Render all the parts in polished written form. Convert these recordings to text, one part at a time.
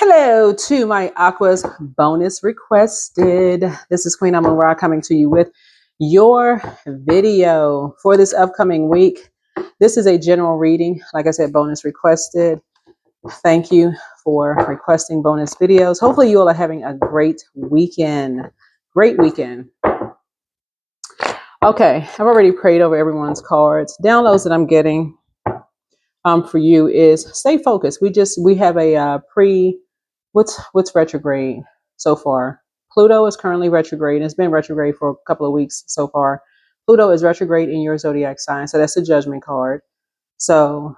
Hello to my Aqua's bonus requested. This is Queen Amun Ra coming to you with your video for this upcoming week. This is a general reading. Like I said, bonus requested. Thank you for requesting bonus videos. Hopefully you all are having a great weekend. Great weekend. Okay, I've already prayed over everyone's cards. Downloads that I'm getting for you is stay focused. We have a what's retrograde so far. Pluto is currently retrograde. It's been retrograde for a couple of weeks so far. Pluto is retrograde in your zodiac sign, so that's the Judgment card. So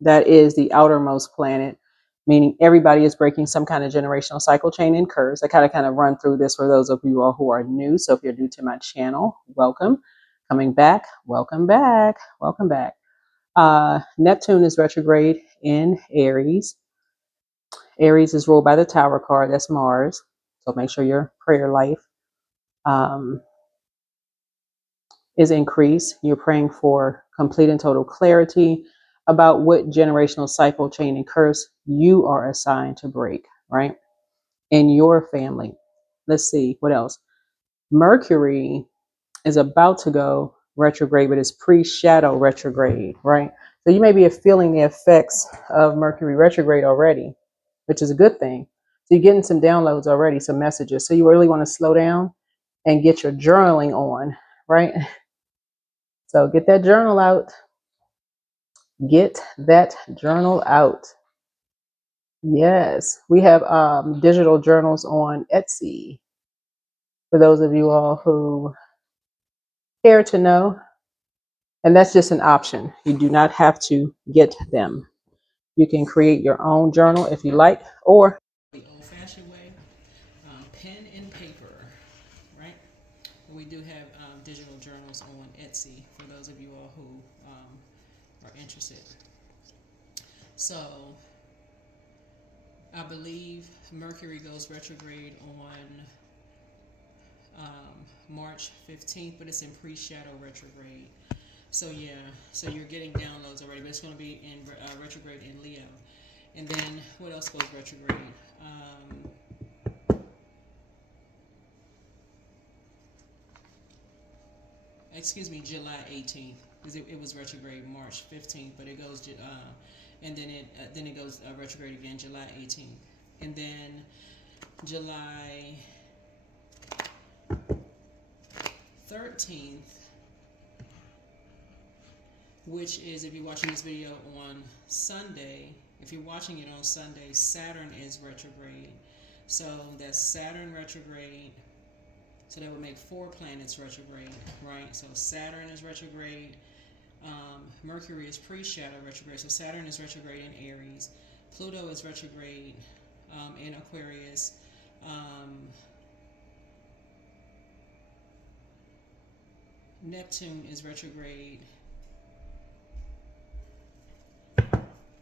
that is the outermost planet, meaning everybody is breaking some kind of generational cycle chain and curse. I kind of run through this for those of you all who are new. So if you're new to my channel, welcome. Coming back, welcome back, welcome back. Neptune is retrograde in Aries. Aries is ruled by the Tower card. That's Mars. So make sure your prayer life is increased. You're praying for complete and total clarity about what generational cycle, chain, and curse you are assigned to break, right? In your family. Let's see, what else? Mercury is about to go retrograde, but it's pre-shadow retrograde, right? So you may be feeling the effects of Mercury retrograde already, which is a good thing. So you're getting some downloads already, some messages. So you really want to slow down and get your journaling on, right? So get that journal out. Get that journal out. Yes, we have digital journals on Etsy. For those of you all who care to know, and that's just an option. You do not have to get them. You can create your own journal if you like, or the old-fashioned way, pen and paper, right? We do have digital journals on Etsy for those of you all who are interested. So I believe Mercury goes retrograde on March 15th, but it's in pre-shadow retrograde. So yeah, so you're getting downloads already, but it's going to be in retrograde in Leo. And then what else goes retrograde? Excuse me, July 18th, because it was retrograde March 15th, but it goes and then it goes retrograde again July 18th, and then July 13th, which is, if you're watching this video on Sunday, if you're watching it on Sunday, Saturn is retrograde. So that's Saturn retrograde. So that would make 4 planets retrograde, right? So Saturn is retrograde. Mercury is pre-shadow retrograde. So Saturn is retrograde in Aries. Pluto is retrograde in Aquarius. Neptune is retrograde.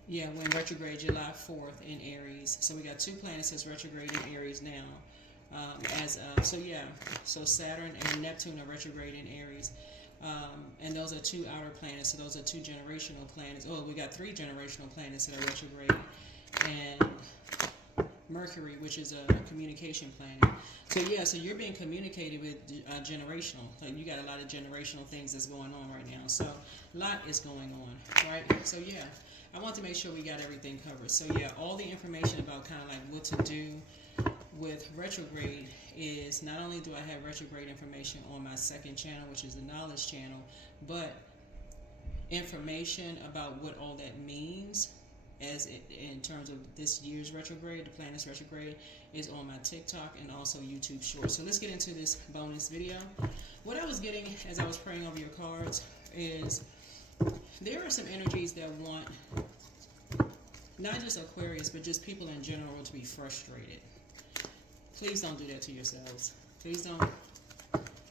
Yeah, when retrograde July 4th in Aries. So we got 2 planets that's retrograde in Aries now. So Saturn and Neptune are retrograde in Aries. And those are 2 outer planets, so those are 2 generational planets. Oh, we got 3 generational planets that are retrograde. And Mercury, which is a communication planet. So yeah, so you're being communicated with generational. Like you got a lot of generational things that's going on right now. So a lot is going on, right? So yeah, I want to make sure we got everything covered. So yeah, all the information about kind of like what to do with retrograde is, not only do I have retrograde information on my second channel, which is the knowledge channel, but information about what all that means in terms of this year's retrograde, the planet's retrograde, is on my TikTok and also YouTube Shorts. So let's get into this bonus video. What I was getting as I was praying over your cards is there are some energies that want not just Aquarius, but just people in general to be frustrated. Please don't do that to yourselves. Please don't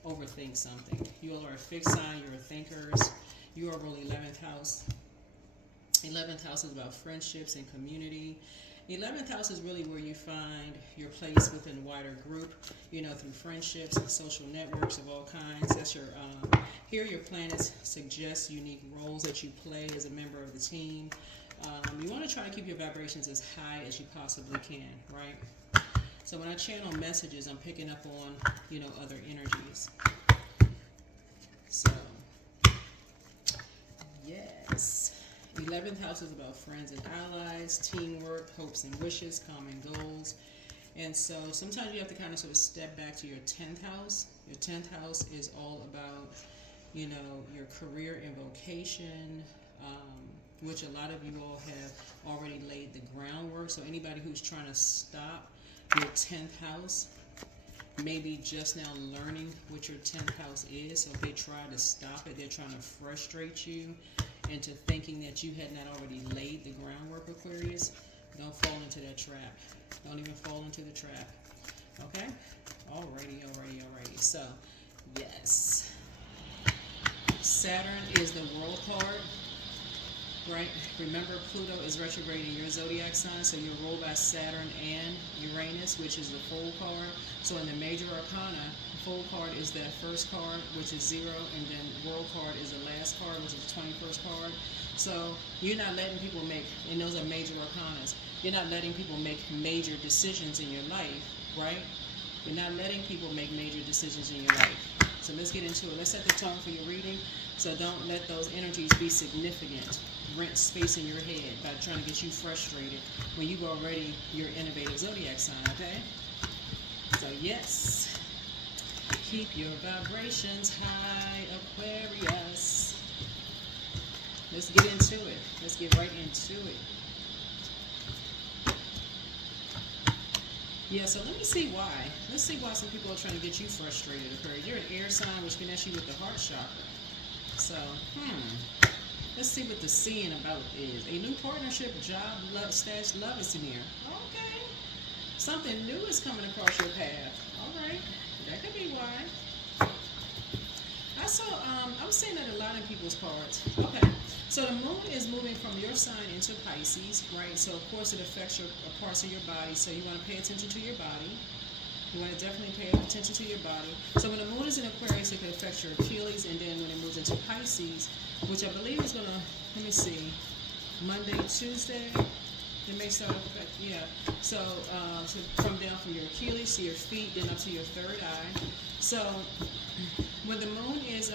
overthink something. You all are a fixed sign. You're thinkers. You are rule 11th house. 11th house is about friendships and community. 11th house is really where you find your place within a wider group, through friendships and social networks of all kinds. That's your, here your planets suggest unique roles that you play as a member of the team. You want to try to keep your vibrations as high as you possibly can, right? So when I channel messages, I'm picking up on, other energies. So, yes. 11th house is about friends and allies, teamwork, hopes and wishes, common goals. And so sometimes you have to kind of sort of step back to your 10th house. Your 10th house is all about, your career and vocation, which a lot of you all have already laid the groundwork. So anybody who's trying to stop your 10th house, maybe just now learning what your 10th house is. So if they try to stop it, they're trying to frustrate you into thinking that you had not already laid the groundwork, Aquarius. Don't fall into that trap. Don't even fall into the trap. Okay? Alrighty. So, yes. Saturn is the world card, right? Remember, Pluto is retrograde in your zodiac sign, so you're ruled by Saturn and Uranus, which is the full card. So in the major arcana, the full card is that first card, which is 0, and then world card is the last card, which is the 21st card. So you're not letting people make, and those are major arcanas, you're not letting people make major decisions in your life, right? You're not letting people make major decisions in your life. So let's get into it. Let's set the tone for your reading. So don't let those energies be significant. Rent space in your head by trying to get you frustrated when you've already your innovative zodiac sign, okay? So yes, keep your vibrations high, Aquarius. Let's get into it. Let's get right into it. Yeah, so let me see why. Let's see why some people are trying to get you frustrated, Aquarius. You're an air sign, which connects you with the heart chakra. So, let's see what the seeing about is. A new partnership, job, love, stash, love is near. Okay. Something new is coming across your path. All right. That could be why. I saw, I'm seeing that a lot in people's cards. Okay. So the moon is moving from your sign into Pisces, right? So of course it affects your parts of your body. So you want to pay attention to your body. You want to definitely pay attention to your body. So when the moon is in Aquarius, it can affect your Achilles, and then when it moves into Pisces, which I believe is going to, let me see, Monday, Tuesday, it may start, yeah. So come down from your Achilles to your feet, then up to your third eye. So when the moon is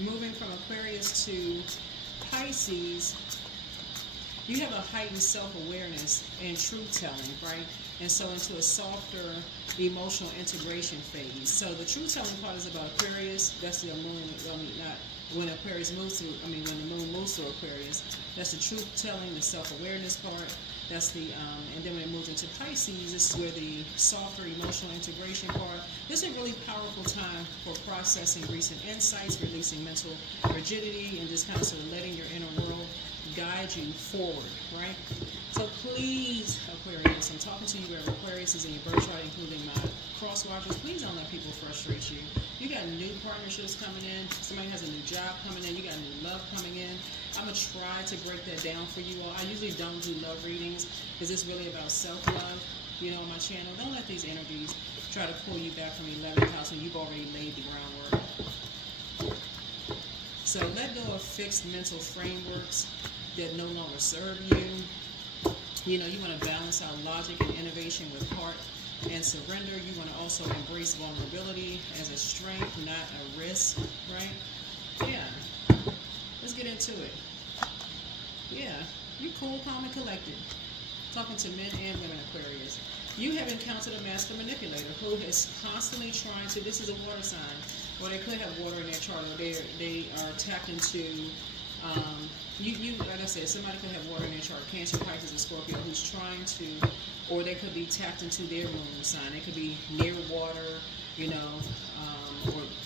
moving from Aquarius to Pisces, you have a heightened self-awareness and truth-telling, right? And so into a softer emotional integration phase. So the truth-telling part is about Aquarius. That's the moon, not when Aquarius moves through, when the moon moves through Aquarius. That's the truth-telling, the self-awareness part. That's the, and then when it moves into Pisces, this is where the softer emotional integration part. This is a really powerful time for processing recent insights, releasing mental rigidity, and just kind of sort of letting your inner world guide you forward, right? So please, Aquarius, I'm talking to you about Aquarius is in your birth chart, including my cross watchers. Please don't let people frustrate you. You got new partnerships coming in. Somebody has a new job coming in. You got new love coming in. I'm going to try to break that down for you all. I usually don't do love readings because it's really about self-love, on my channel. Don't let these energies try to pull you back from 11th house when you've already laid the groundwork. So let go of fixed mental frameworks that no longer serve you. You want to balance out logic and innovation with heart and surrender. You want to also embrace vulnerability as a strength, not a risk, right? Yeah. Let's get into it. Yeah. You're cool, calm, and collected. Talking to men and women, Aquarius. You have encountered a master manipulator who is constantly trying to, this is a water sign, or they could have water in their chart, or they are tapped into, like I said, somebody could have water in their chart, Cancer, Pisces, or Scorpio, who's trying to, or they could be tapped into their moon sign. They could be near water,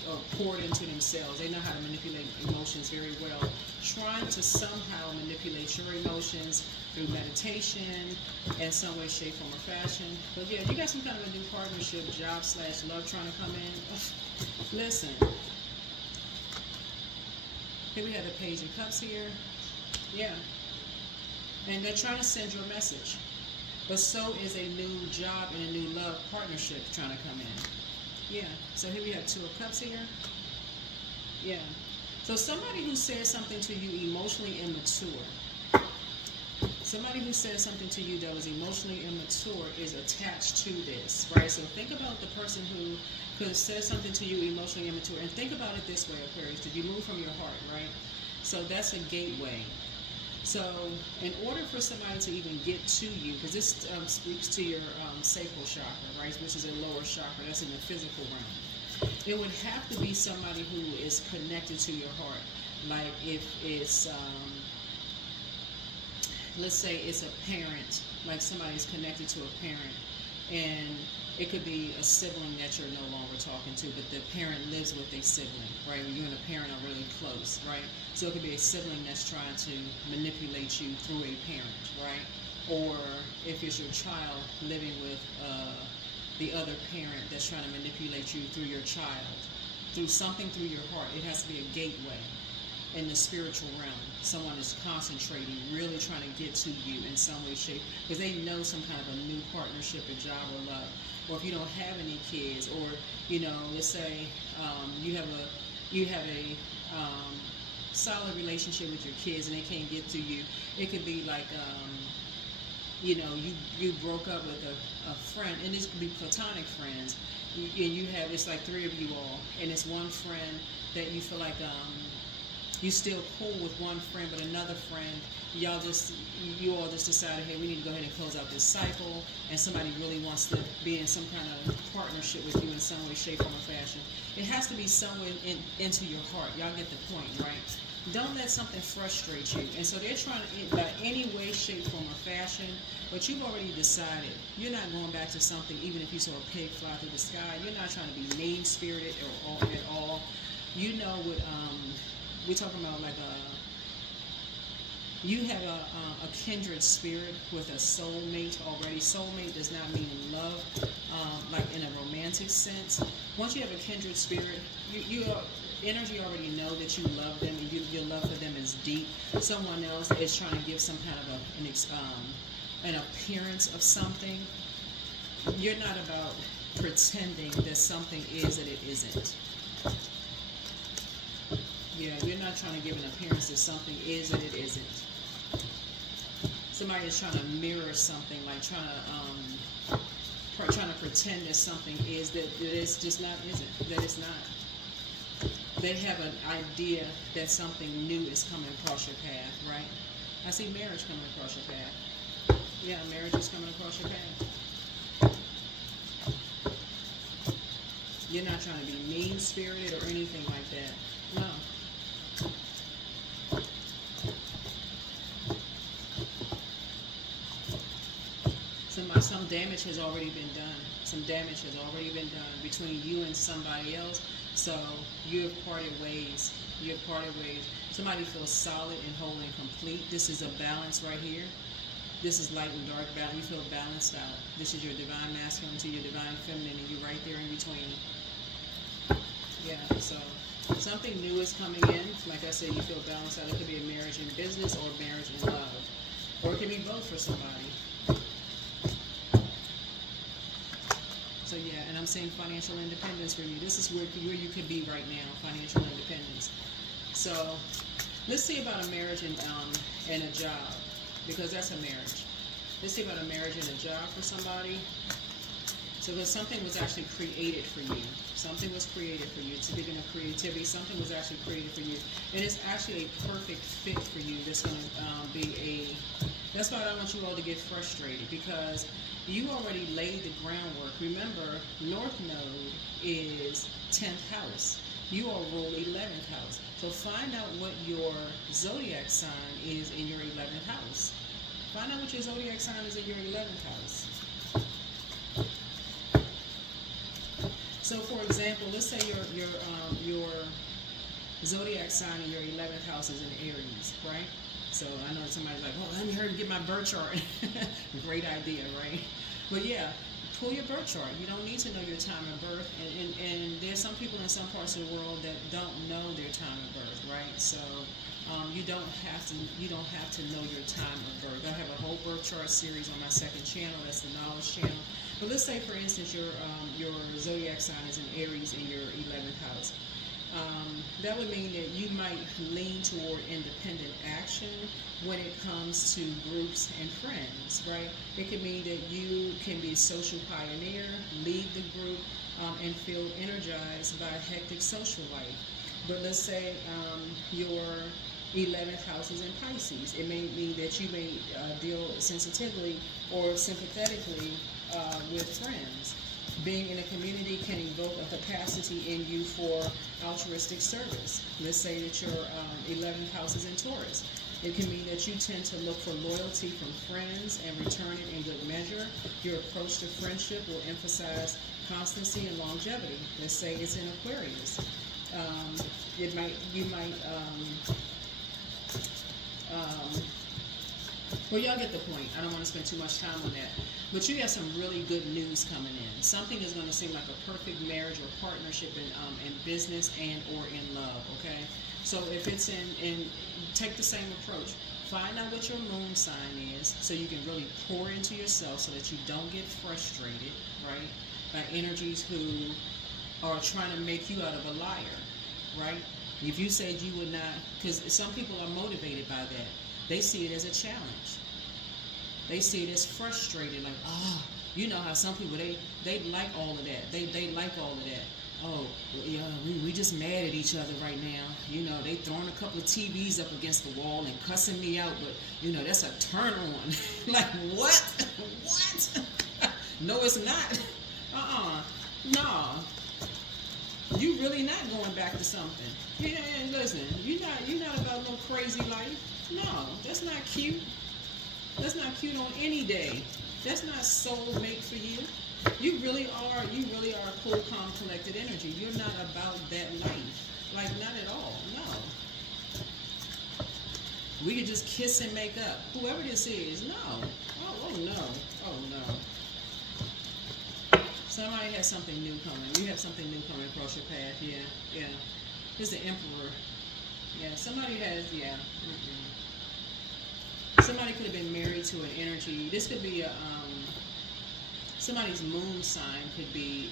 or poured into themselves. They know how to manipulate emotions very well. Trying to somehow manipulate your emotions through meditation in some way, shape, form, or fashion. But yeah, if you got some kind of a new partnership, job / love trying to come in, listen. Here we have the Page of Cups here. Yeah. And they're trying to send you a message. But so is a new job and a new love partnership trying to come in. Yeah. So here we have 2 of Cups here. Yeah. So somebody who says something to you emotionally immature, somebody who says something to you that was emotionally immature is attached to this, right? So think about the person who could have said something to you emotionally immature, and think about it this way, Aquarius. Did you move from your heart, right? So that's a gateway. So in order for somebody to even get to you, because this speaks to your sacral chakra, right, which is a lower chakra, that's in the physical realm. It would have to be somebody who is connected to your heart. Like if it's let's say it's a parent, like somebody's connected to a parent, and it could be a sibling that you're no longer talking to, but the parent lives with a sibling, right? You and a parent are really close, right? So it could be a sibling that's trying to manipulate you through a parent, right? Or if it's your child living with the other parent that's trying to manipulate you through your child, through something through your heart. It has to be a gateway in the spiritual realm. Someone is concentrating, really trying to get to you in some way, shape, because they know some kind of a new partnership, a job, or love. Or if you don't have any kids, or let's say you have a solid relationship with your kids and they can't get to you. It could be like you broke up with a friend, and this could be platonic friends, and you have, it's like three of you all, and it's one friend that you feel like you still cool with one friend, but another friend, you all just decided, hey, we need to go ahead and close out this cycle, and somebody really wants to be in some kind of partnership with you in some way, shape, form, or fashion. It has to be somewhere into your heart. Y'all get the point, right? Don't let something frustrate you. And so they're trying to, by any way, shape, form, or fashion, but you've already decided you're not going back to something, even if you saw a pig fly through the sky. You're not trying to be mean-spirited at all. You know what we're talking about, like you have a kindred spirit with a soulmate already. Soulmate does not mean love, like in a romantic sense. Once you have a kindred spirit, you energy already know that you love them, and your love for them is deep. Someone else is trying to give some kind of an appearance of something. You're not about pretending that something is that it isn't. Yeah, you're not trying to give an appearance that something is and it isn't. Somebody is trying to mirror something, like trying to pretend that something is that it's just not isn't. That it's not. They have an idea that something new is coming across your path, right? I see marriage coming across your path. Yeah, marriage is coming across your path. You're not trying to be mean-spirited or anything like that. No. Some damage has already been done. Some damage has already been done between you and somebody else. So you have parted ways. You have parted ways. Somebody feels solid and whole and complete. This is a balance right here. This is light and dark balance. You feel balanced out. This is your divine masculine to your divine feminine, and you're right there in between. Yeah, so something new is coming in. Like I said, you feel balanced out. It could be a marriage in business or marriage in love. Or it could be both for somebody. So yeah, and I'm saying financial independence for you. This is where you could be right now, financial independence. So let's see about a marriage and a job, because that's a marriage. Let's see about a marriage and a job for somebody. So that something was actually created for you. Something was created for you. Speaking of creativity, something was actually created for you. And it's actually a perfect fit for you. That's going to be that's why I don't want you all to get frustrated, because you already laid the groundwork. Remember, North Node is 10th house. You all rule 11th house. So find out what your zodiac sign is in your 11th house. Find out what your zodiac sign is in your 11th house. So, for example, let's say your zodiac sign in your 11th house is in Aries, right? So I know somebody's like, "Oh, let me hurry and get my birth chart." Great idea, right? But yeah, pull your birth chart. You don't need to know your time of birth, and there's some people in some parts of the world that don't know their time of birth, right? So you don't have to know your time of birth. I have a whole birth chart series on my second channel. That's the Knowledge channel. But let's say, for instance, your zodiac sign is in Aries in your 11th house. That would mean that you might lean toward independent action when it comes to groups and friends, right? It could mean that you can be a social pioneer, lead the group, and feel energized by a hectic social life. But let's say your 11th house is in Pisces. It may mean that you may deal sensitively or sympathetically with friends. Being in a community can evoke a capacity in you for altruistic service. Let's say that your 11th house is in Taurus. It can mean that you tend to look for loyalty from friends and return it in good measure. Your approach to friendship will emphasize constancy and longevity. Let's say it's in Aquarius. You might well, y'all get the point. I don't want to spend too much time on that. But you got some really good news coming in. Something is going to seem like a perfect marriage or partnership in business and or in love, okay? So if it's in take the same approach. Find out what your moon sign is so you can really pour into yourself so that you don't get frustrated, right? By energies who are trying to make you out of a liar, right? If you said you would not, because some people are motivated by that. They see it as a challenge. They see it as frustrated, like, you know how some people, they like all of that. They like all of that. Oh, yeah, we just mad at each other right now. You know, they throwing a couple of TVs up against the wall and cussing me out, but, you know, that's a turn on. Like, what? What? No, it's not. No. You really not going back to something. Yeah, listen, you're not about no crazy life. No, that's not cute. That's not cute on any day. That's not soulmate for you. You really are a cool, calm, collected energy. You're not about that life. Like, not at all. No. We could just kiss and make up. Whoever this is, no. Oh no. Oh no. Somebody has something new coming. You have something new coming across your path. Yeah. Here's the Emperor. Yeah, somebody has, yeah. Somebody could have been married to an energy. This could be somebody's moon sign could be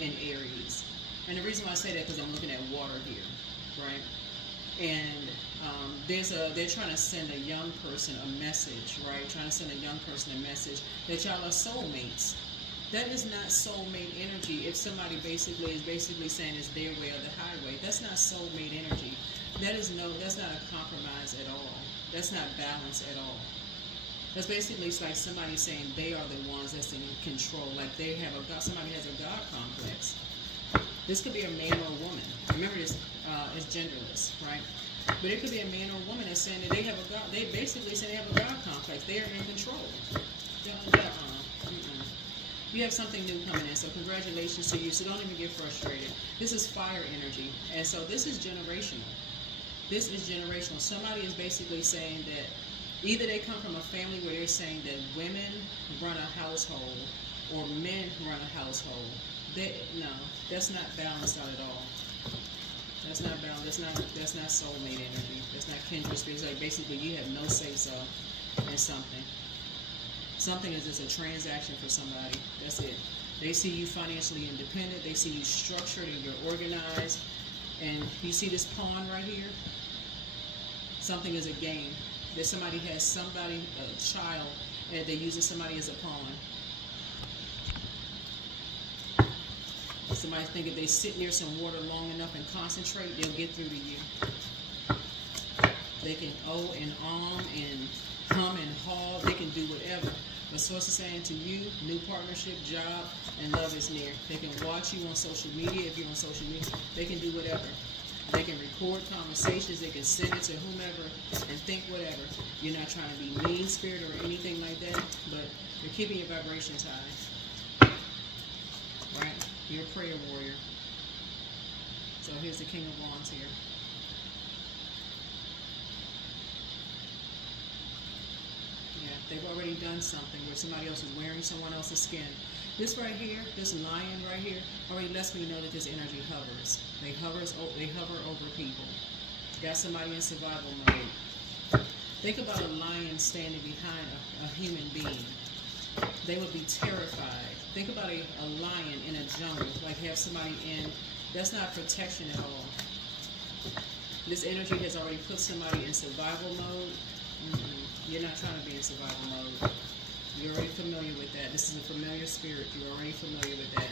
in Aries. And the reason why I say that because I'm looking at water here, right? And they're trying to send a young person a message, right? Trying to send a young person a message that y'all are soulmates. That is not soulmate energy. If somebody basically saying it's their way or the highway, that's not soulmate energy. That's not a compromise at all. That's not balance at all. That's basically like somebody saying they are the ones that's in control. Like they have somebody has a God complex. This could be a man or a woman. Remember this is genderless, right? But it could be a man or a woman that's saying that they have a God. They basically say they have a God complex. They are in control. You have something new coming in, so congratulations to you. So don't even get frustrated. This is fire energy, and so this is generational. This is generational. Somebody is basically saying that either they come from a family where they're saying that women run a household or men run a household. No, that's not balanced out at all. That's not balanced. That's not soulmate energy. That's not kindred spirits. Like basically you have no say so in something. Something is just a transaction for somebody. That's it. They see you financially independent. They see you structured and you're organized. And you see this pawn right here? Something is a game. That somebody has a child, and they're using somebody as a pawn. Somebody think if they sit near some water long enough and concentrate, they'll get through to you. They can and and hum and haw. They can do whatever. But source is saying to you, new partnership, job, and love is near. They can watch you on social media. If you're on social media, they can do whatever. They can record conversations. They can send it to whomever and think whatever. You're not trying to be mean spirit or anything like that, but you're keeping your vibrations high. Right? You're a prayer warrior. So here's the King of Wands here. Yeah, they've already done something where somebody else is wearing someone else's skin. This right here, this lion right here, already lets me know that this energy hovers. They hover over people. Got somebody in survival mode. Think about a lion standing behind a human being. They would be terrified. Think about a lion in a jungle, like have somebody in. That's not protection at all. This energy has already put somebody in survival mode. You're not trying to be in survival mode. You're already familiar with that. This is a familiar spirit. You're already familiar with that.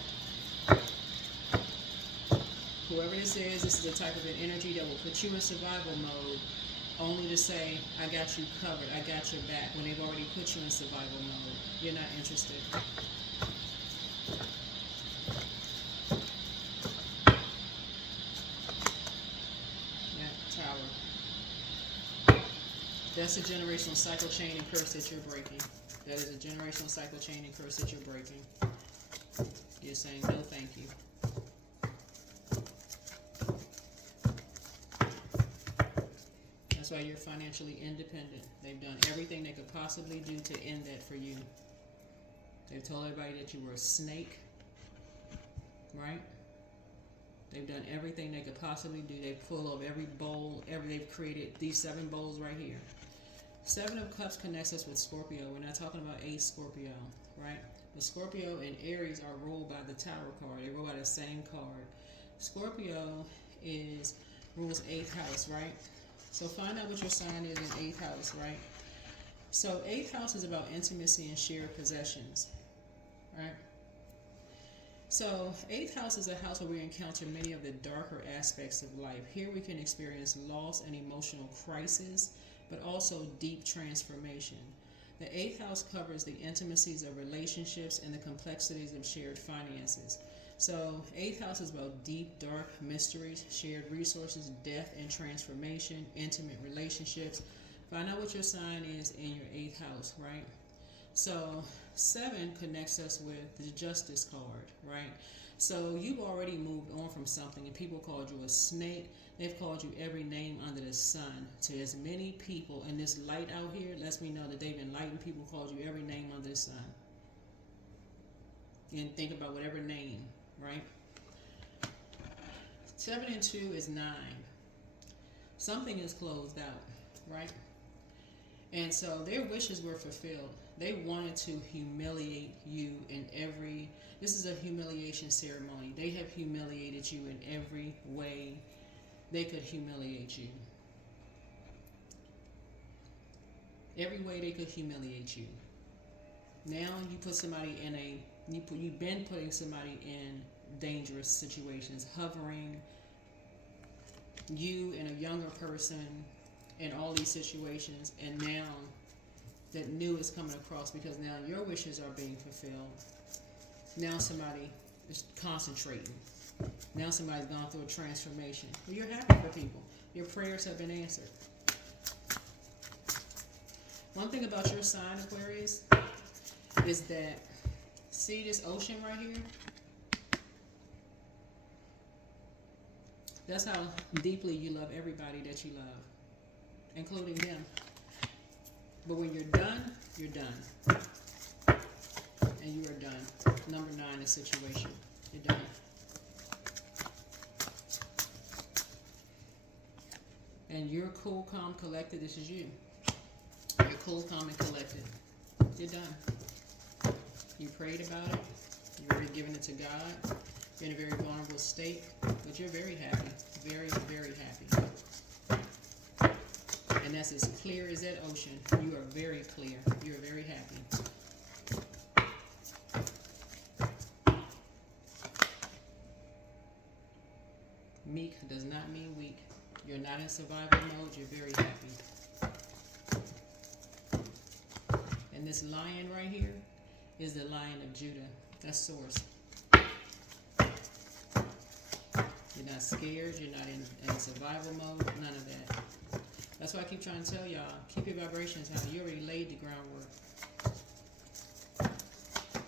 Whoever this is the type of an energy that will put you in survival mode only to say, I got you covered, I got your back, when they've already put you in survival mode. You're not interested. Yeah, Tower. That's a generational cycle chain and curse that you're breaking. That is a generational cycle chain and curse that you're breaking. You're saying, no thank you. That's why you're financially independent. They've done everything they could possibly do to end that for you. They've told everybody that you were a snake, right? They've done everything they could possibly do. They've pulled off every bowl, they've created these 7 bowls right here. 7 of Cups connects us with Scorpio. We're not talking about a Scorpio, right? But Scorpio and Aries are ruled by the Tower card. They rule by the same card. Scorpio rules 8th house, right? So find out what your sign is in 8th house, right? So 8th house is about intimacy and shared possessions, right? So 8th house is a house where we encounter many of the darker aspects of life. Here we can experience loss and emotional crisis, but also deep transformation. The 8th house covers the intimacies of relationships and the complexities of shared finances. So 8th house is about deep, dark mysteries, shared resources, death and transformation, intimate relationships. Find out what your sign is in your 8th house, right? So 7 connects us with the Justice card, right? So you've already moved on from something, and people called you a snake. They've called you every name under the sun to as many people. And this light out here lets me know that they've enlightened people, called you every name under the sun. And think about whatever name, right? 7 and 2 is 9. Something is closed out, right? And so their wishes were fulfilled. They wanted to humiliate you in every... This is a humiliation ceremony. They have humiliated you in every way they could humiliate you. Every way they could humiliate you. Now you put somebody in you've been putting somebody in dangerous situations, hovering you and a younger person in all these situations, and now that new is coming across because now your wishes are being fulfilled. Now somebody is concentrating. Now somebody's gone through a transformation. Well, you're happy for people. Your prayers have been answered. One thing about your sign, Aquarius, is that, see this ocean right here? That's how deeply you love everybody that you love, including them. But when you're done, you're done. And you are done. Number 9 is situation. You're done. And you're cool, calm, collected. This is you. You're cool, calm, and collected. You're done. You prayed about it. You've already given it to God. You're in a very vulnerable state, but you're very happy. Very, very happy. And that's as clear as that ocean. You are very clear. You are very happy. Meek does not mean weak. You're not in survival mode. You're very happy. And this lion right here is the Lion of Judah. That's source. You're not scared. You're not in survival mode. None of that. That's why I keep trying to tell y'all, keep your vibrations high. You already laid the groundwork.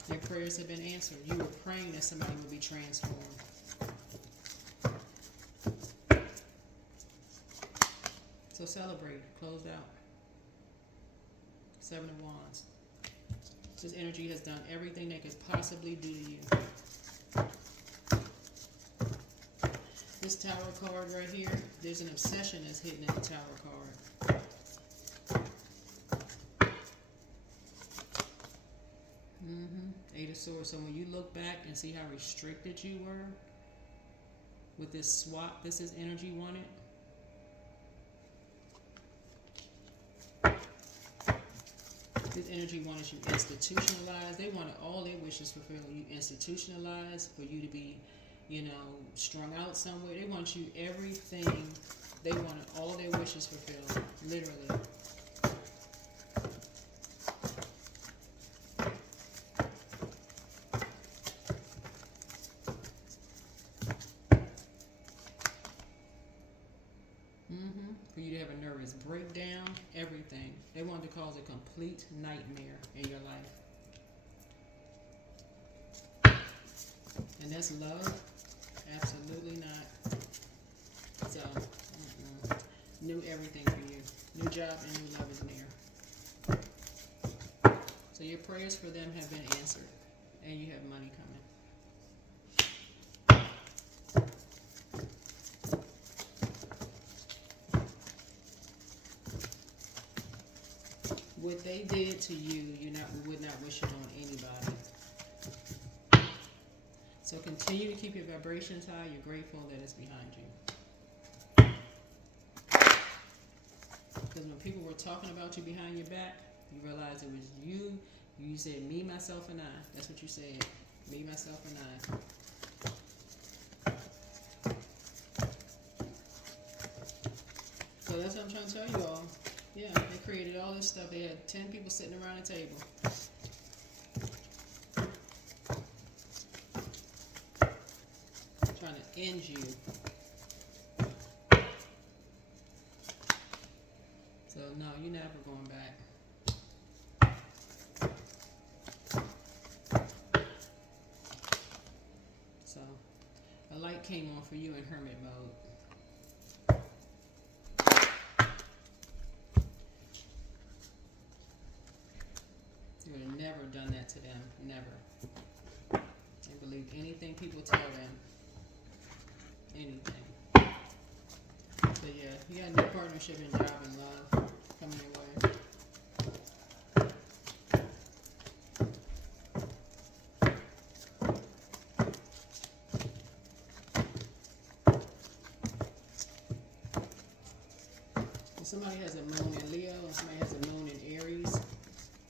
Your prayers have been answered. You were praying that somebody would be transformed. So celebrate. Closed out. 7 of Wands. This energy has done everything they could possibly do to you. This Tower card right here, there's an obsession that's hidden in the Tower card. 8 of Swords. So when you look back and see how restricted you were with this swap this is energy wanted, This energy wanted you institutionalized. They wanted all their wishes fulfilled. You institutionalized for you to be, you know, strung out somewhere. They want you everything. They wanted all their wishes fulfilled, literally. For you to have a nervous breakdown, everything. They wanted to cause a complete nightmare in your life. And that's love? Absolutely not. So, new everything for you. New job and new love is near. So your prayers for them have been answered. And you have money coming. What they did to you, you would not wish it on anybody. So continue to keep your vibrations high. You're grateful that it's behind you. Because when people were talking about you behind your back, you realized it was you. You said, me, myself, and I. That's what you said. Me, myself, and I. So that's what I'm trying to tell you all. Yeah, they created all this stuff. They had 10 people sitting around a table. Trying to end you. So no, you're never going back. So a light came on for you in hermit mode. You would have never done that to them. Never. They believe anything people tell them. Anything. So yeah, you got a new partnership in job and love coming your way. And somebody has a moon in Leo and somebody has a moon in Aries.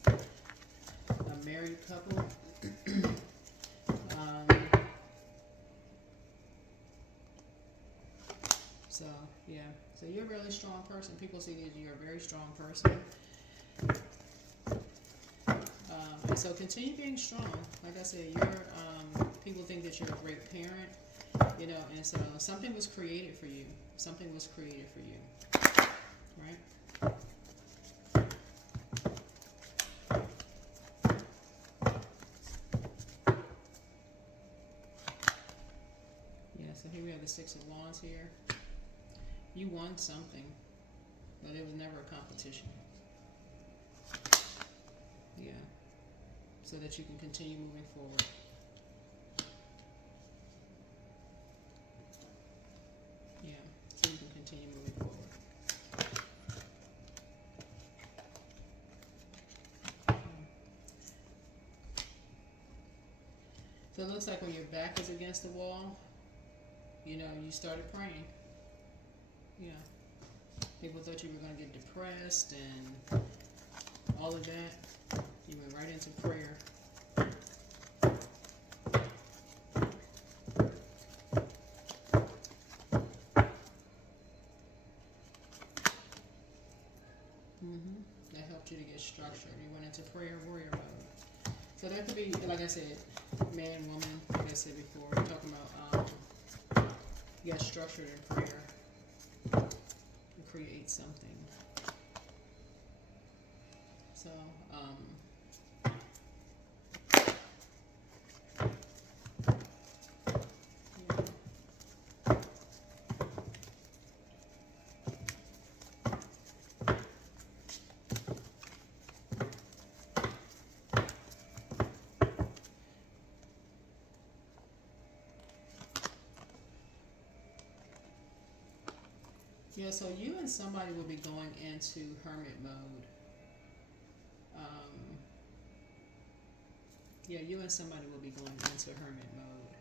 A married couple. So yeah, so you're a really strong person. People see that you're a very strong person. And so continue being strong. Like I said, you're people think that you're a great parent, you know, and so something was created for you. Something was created for you, right? Yeah, so here we have the 6 of Wands here. You won something, but it was never a competition. Yeah, so that you can continue moving forward. Yeah, so you can continue moving forward. So it looks like when your back is against the wall, you know, you started praying. Yeah. People thought you were going to get depressed and all of that. You went right into prayer. That helped you to get structured. You went into prayer warrior mode. So that could be, like I said, man, woman, like I said before, we're talking about you got structured in prayer to create something. So, yeah, so you and somebody will be going into hermit mode. Yeah, you and somebody will be going into hermit mode.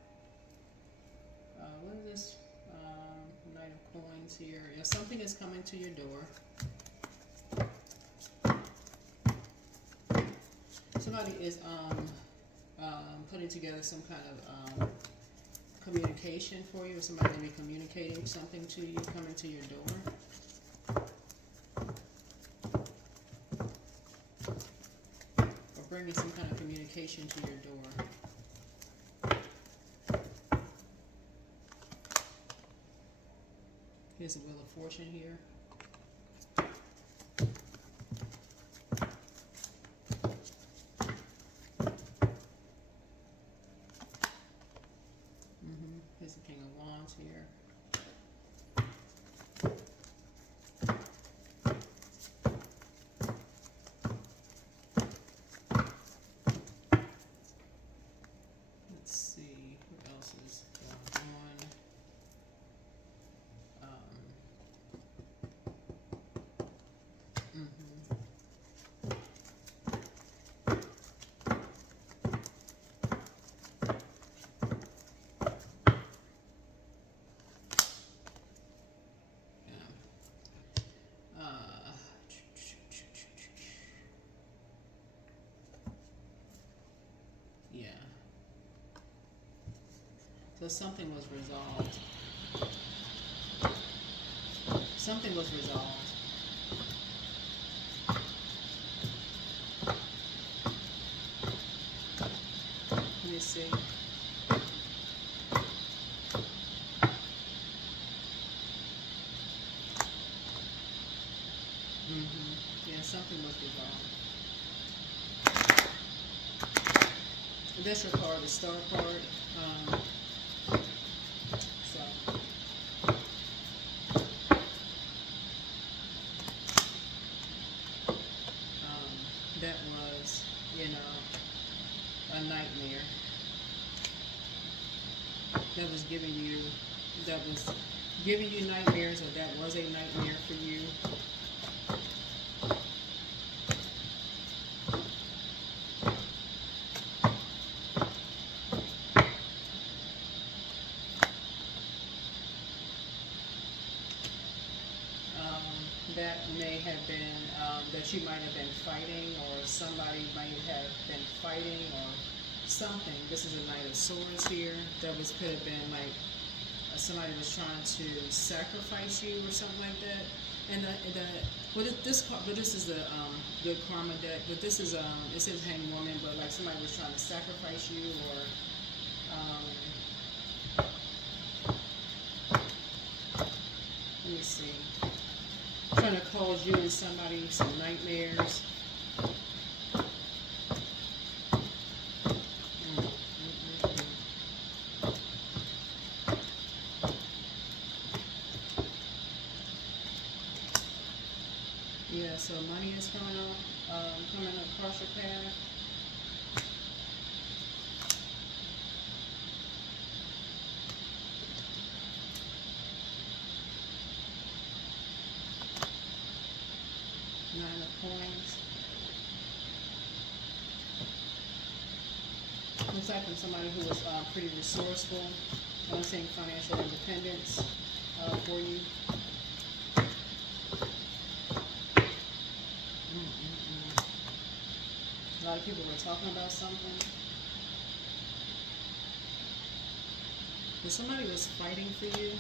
What is this? Knight of Coins here. Yeah, something is coming to your door. Somebody is putting together some kind of communication for you, or somebody may be communicating something to you, coming to your door, or bringing some kind of communication to your door. Here's a Wheel of Fortune here. Here's the King of Wands here. Let's see what else is going on. Yeah. So something was resolved. Something was resolved. Let me see. Yeah, something was resolved. That's your card, the Star card. That was, a nightmare. That was giving you nightmares, or that was a nightmare for you. That may have been, that you might have been fighting, or somebody might have been fighting, or something. This is a Knight of Swords here. That could have been like somebody was trying to sacrifice you or something like that. And this is the good karma deck. But this is it says Hanged Woman, but like somebody was trying to sacrifice you, or let me see, trying to cause you and somebody some nightmares. Yeah, so money is coming across your path. Nine of Coins. Looks like from somebody who was pretty resourceful. I'm saying financial independence for you. A lot of people were talking about something. But somebody was fighting for you.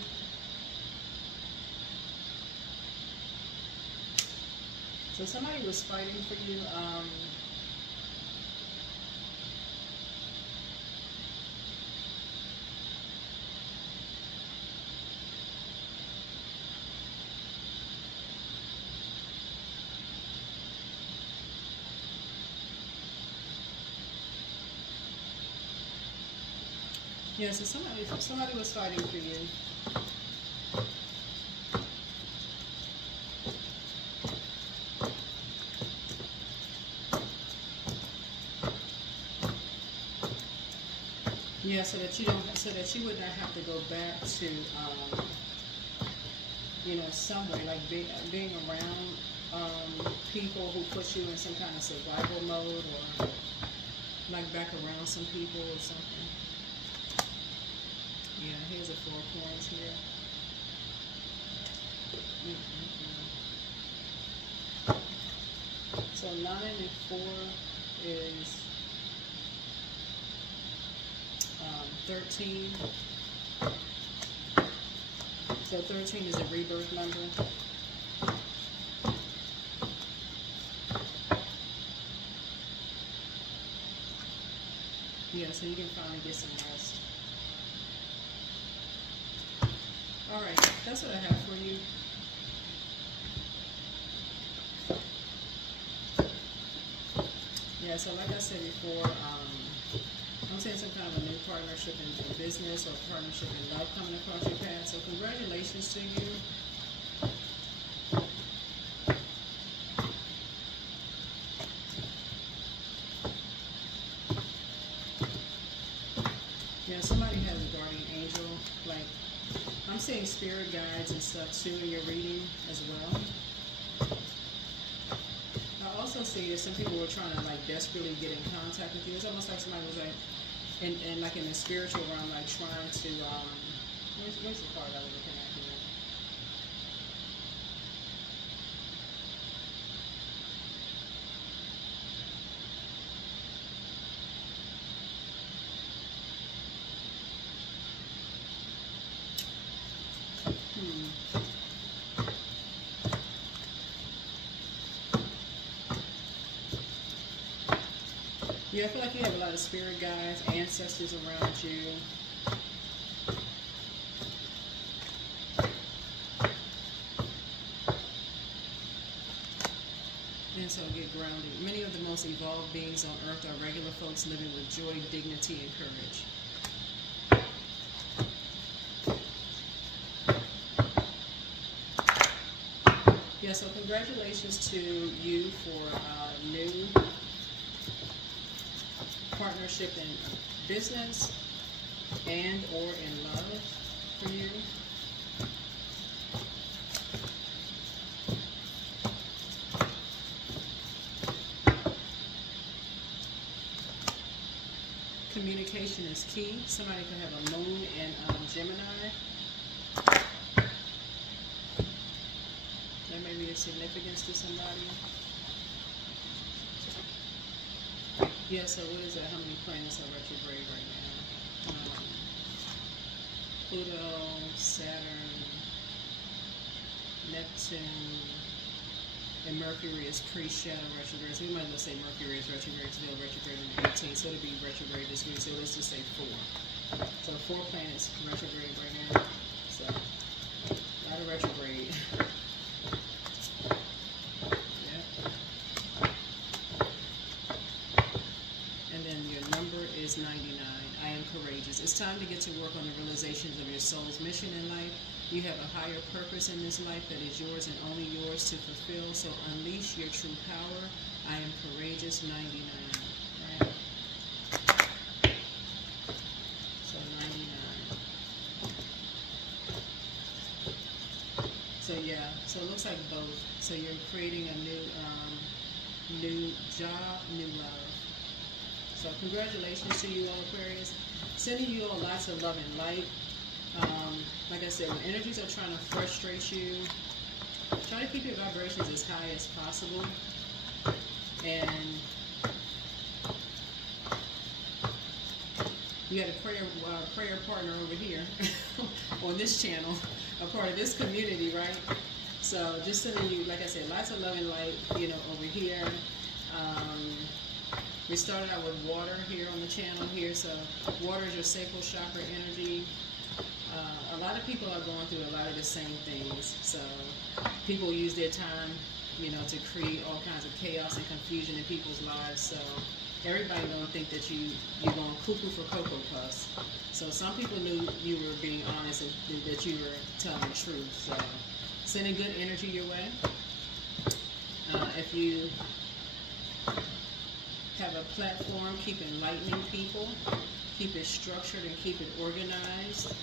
So somebody was fighting for you. Yeah, so somebody was fighting for you. Yeah, so that you would not have to go back to somewhere like being around people who put you in some kind of survival mode, or like back around some people or something. Yeah, here's a 4 coins here. So 9 and 4. is 13. So 13 is a rebirth number. Yeah, so you can finally get some rest. All right, that's what I have for you. Yeah, so like I said before, I'm saying some kind of a new partnership in business or partnership in love coming across your path. So congratulations to you. Yeah, somebody has a guardian angel. Like, I'm seeing spirit guides and stuff too in your reading as well. I also see that some people were trying to like desperately get in contact with you. It's almost like somebody was like, and like in the spiritual realm, like trying to, where's the card I was looking at here? Yeah, I feel like you have a lot of spirit guides, ancestors around you. And so get grounded. Many of the most evolved beings on earth are regular folks living with joy, dignity, and courage. Yeah, so congratulations to you for a new partnership in business and or in love for you. Communication is key. Somebody could have a moon in Gemini. There may be a significance to somebody. Yeah, so what is that? How many planets are retrograde right now? Pluto, Saturn, Neptune, and Mercury is pre-shadow retrograde. So we might as well say Mercury is retrograde because they'll retrograde in the 18th. So it'll be retrograde this week. So let's just say 4. So 4 planets retrograde right now. So a lot of retrograde. And then your number is 99. I am courageous. It's time to get to work on the realizations of your soul's mission in life. You have a higher purpose in this life that is yours and only yours to fulfill. So unleash your true power. I am courageous, 99. Right? So 99. So yeah, so it looks like both. So you're creating a new job, new love. So congratulations to you all, Aquarius. Sending you all lots of love and light. Like I said, when energies are trying to frustrate you, try to keep your vibrations as high as possible. And you had a prayer partner over here on this channel, a part of this community, right? So just sending you, like I said, lots of love and light, over here. We started out with water here on the channel here, so water is your sacral chakra energy. A lot of people are going through a lot of the same things, so people use their time, to create all kinds of chaos and confusion in people's lives, so everybody don't think that you're going cuckoo for Cocoa Puffs. So some people knew you were being honest and that you were telling the truth, so sending good energy your way. If you have a platform, keep enlightening people, keep it structured and keep it organized.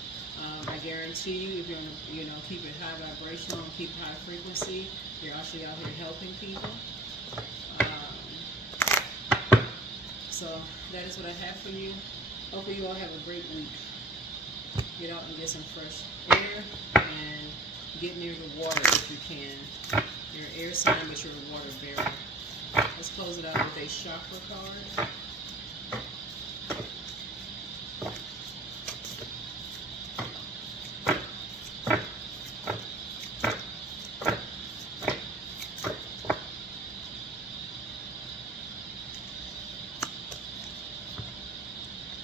I guarantee you, if you're going to, keep it high vibrational and keep high frequency, you're actually out here helping people. So that is what I have for you. Hopefully you all have a great week. Get out and get some fresh air and get near the water if you can. You're an air sign, but you're a water bearer. Let's close it out with a chakra card.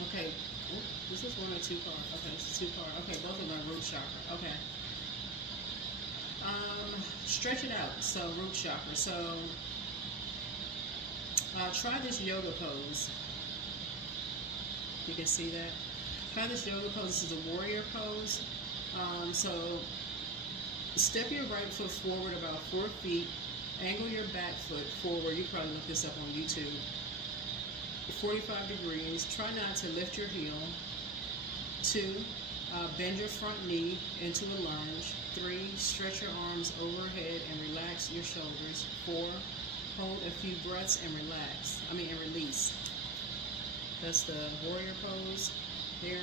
Okay, this is 1 or 2 cards. Okay, it's a 2 card. Okay, both of them are root chakra. Okay. Stretch it out. So root chakra. So try this yoga pose. You can see that. Try this yoga pose. This is a warrior pose. So step your right foot forward about 4 feet. Angle your back foot forward. You probably look this up on YouTube. 45 degrees. Try not to lift your heel. 2, bend your front knee into a lunge. 3, stretch your arms overhead and relax your shoulders. 4, hold a few breaths and release. That's the warrior pose here.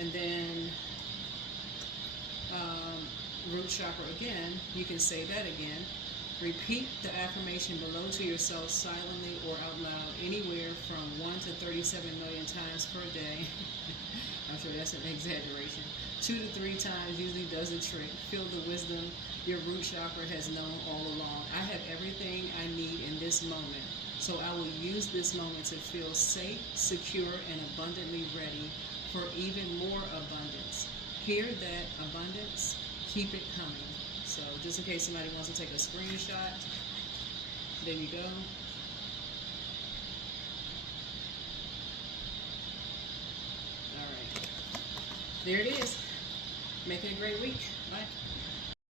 And then root chakra again. You can say that again. Repeat the affirmation below to yourself silently or out loud anywhere from 1 to 37 million times per day. I'm sure that's an exaggeration. 2 to 3 times usually does the trick. Feel the wisdom your root chakra has known all along. I have everything I need in this moment, so I will use this moment to feel safe, secure, and abundantly ready for even more abundance. Hear that abundance? Keep it coming. So just in case somebody wants to take a screenshot, there you go. All right. There it is. Make it a great week. Bye.